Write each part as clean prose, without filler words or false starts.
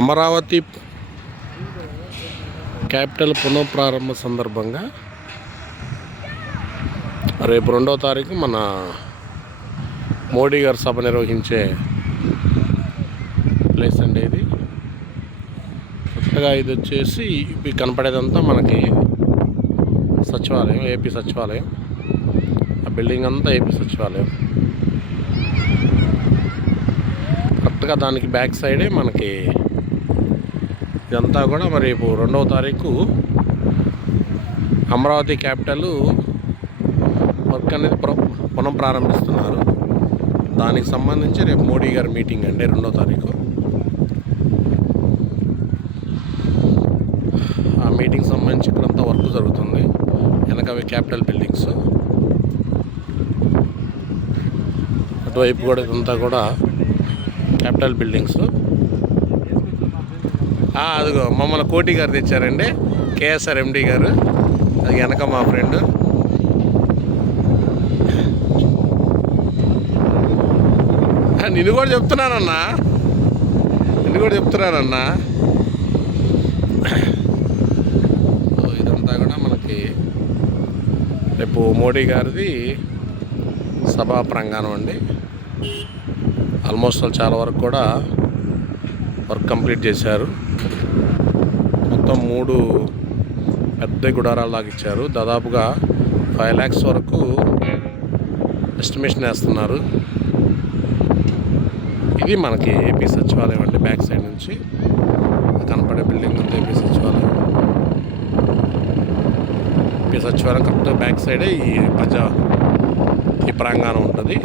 Amaravati capital పునఃప్రారంభ సందర్భంగా రేపు 2వ తారీఖు మన మోడీ గారు సభ నిర్వహించే ప్లేస్ అండి ఇది. కొత్తగా ఇది వచ్చేసి ఇవి కనపడేదంతా మనకి సచివాలయం, ఏపీ సచివాలయం. ఆ బిల్డింగ్ అంతా ఏపీ సచివాలయం. కరెక్ట్గా దానికి బ్యాక్ సైడే మనకి ఇదంతా కూడా మరి రేపు 2వ తారీఖు అమరావతి క్యాపిటల్ వర్క్ అనేది పునఃప్రారంభిస్తున్నారు. దానికి సంబంధించి రేపు మోడీ గారి మీటింగ్ అండి 2వ తారీఖు. ఆ మీటింగ్ సంబంధించి ఇక్కడంతా వర్క్ జరుగుతుంది. వెనక అవి క్యాపిటల్ బిల్డింగ్స్, అటువైపు కూడా ఇదంతా కూడా క్యాపిటల్ బిల్డింగ్స్. అదిగో మమ్మల్ని కోటి గారు తెచ్చారండి, కేఎస్ఆర్ ఎండి గారు. అది వెనక మా ఫ్రెండ్. నిన్ను కూడా చెప్తున్నానన్నా. ఇదంతా కూడా మనకి రేపు మోడీ గారిది సభా ప్రాంగణం అండి. ఆల్మోస్ట్ చాలా వరకు కూడా వర్క్ కంప్లీట్ చేశారు. మొత్తం 3 పెద్ద గుడారాలు లాగా ఇచ్చారు. దాదాపుగా 5 lakhs వరకు ఎస్టిమేషన్ వేస్తున్నారు. ఇది మనకి ఏపీ సచివాలయం అండి. బ్యాక్ సైడ్ నుంచి కనపడే బిల్డింగ్ అంతా ఏపీ సచివాలయం. ఏపీ సచివాలయం కరెక్ట్ బ్యాక్ సైడే ఈ ప్రాంగణం ఉంటుంది.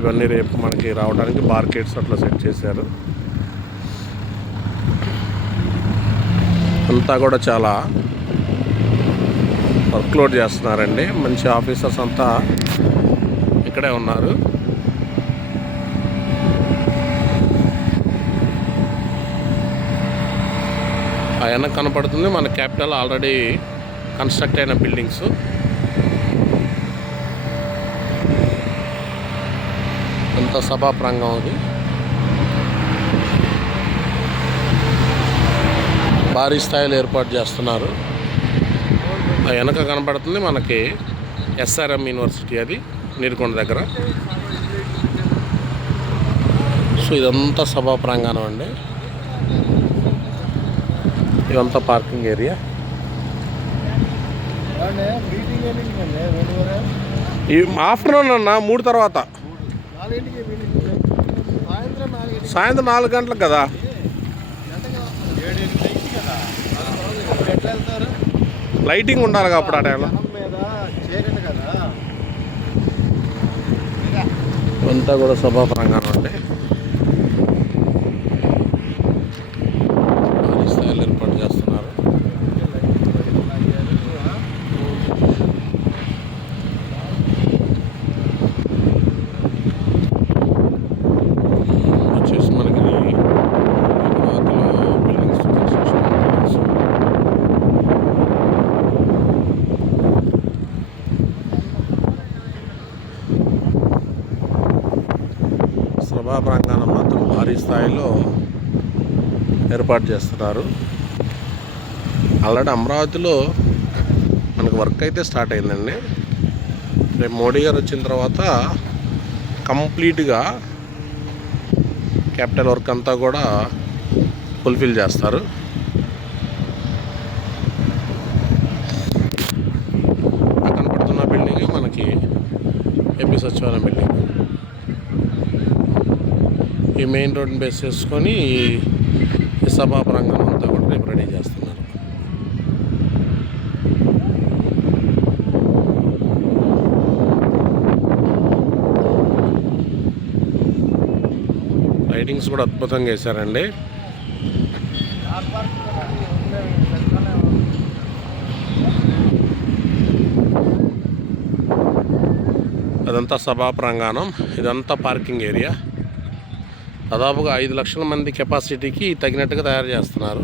ఇవన్నీ రేపు మనకి రావడానికి బార్కెట్స్ అట్లా సెట్ చేశారు. అంతా కూడా చాలా వర్క్లోడ్ చేస్తున్నారండి. మంచి ఆఫీసర్స్ అంతా ఇక్కడే ఉన్నారు. ఆ వెనక కనపడుతుంది మన క్యాపిటల్ ఆల్రెడీ కన్స్ట్రక్ట్ అయిన బిల్డింగ్స్. అంత సభా ప్రాంగణం అది. భారీ స్థాయిలో ఏర్పాటు చేస్తున్నారు. ఆ వెనక కనపడుతుంది మనకి ఎస్ఆర్ఎం యూనివర్సిటీ, అది నీరుకొండ దగ్గర. సో ఇదంతా సభా ప్రాంగణం అండి. ఇదంతా పార్కింగ్ ఏరియా. ఆఫ్టర్నూన్ అన్న 3 తర్వాత, సాయంత్రం 4 గంటలకు కదా. లైటింగ్ ఉండాలి అప్పుడు ఆ టైంలో. అంతా కూడా సభా ప్రాంగణం అండి. భారీ స్థాయిలో ఏర్పాటు చేస్తున్నారు. సభా ప్రాంగణం మాత్రం భారీ స్థాయిలో ఏర్పాటు చేస్తున్నారు. ఆల్రెడీ అమరావతిలో మనకు వర్క్ అయితే స్టార్ట్ అయిందండి. రేపు మోడీ గారు వచ్చిన తర్వాత కంప్లీట్గా క్యాపిటల్ వర్క్ అంతా కూడా ఫుల్ఫిల్ చేస్తారు. కనపడుతున్న బిల్డింగ్ మనకి ఏపీ సచివాలయం బిల్డింగ్. ఈ మెయిన్ రోడ్ని బేస్ చేసుకొని ఈ సభా ప్రాంగణం అంతా కూడా రేపు రెడీ చేస్తున్నారు. లైటింగ్స్ కూడా అద్భుతంగా వేశారండి. అదంతా సభా ప్రాంగణం, ఇదంతా పార్కింగ్ ఏరియా. దాదాపుగా 5 లక్షల మంది కెపాసిటీకి తగినట్టుగా తయారు చేస్తున్నారు.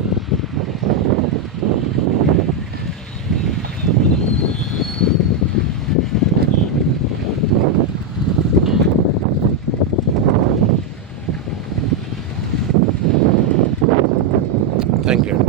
థ్యాంక్ యూ అండి.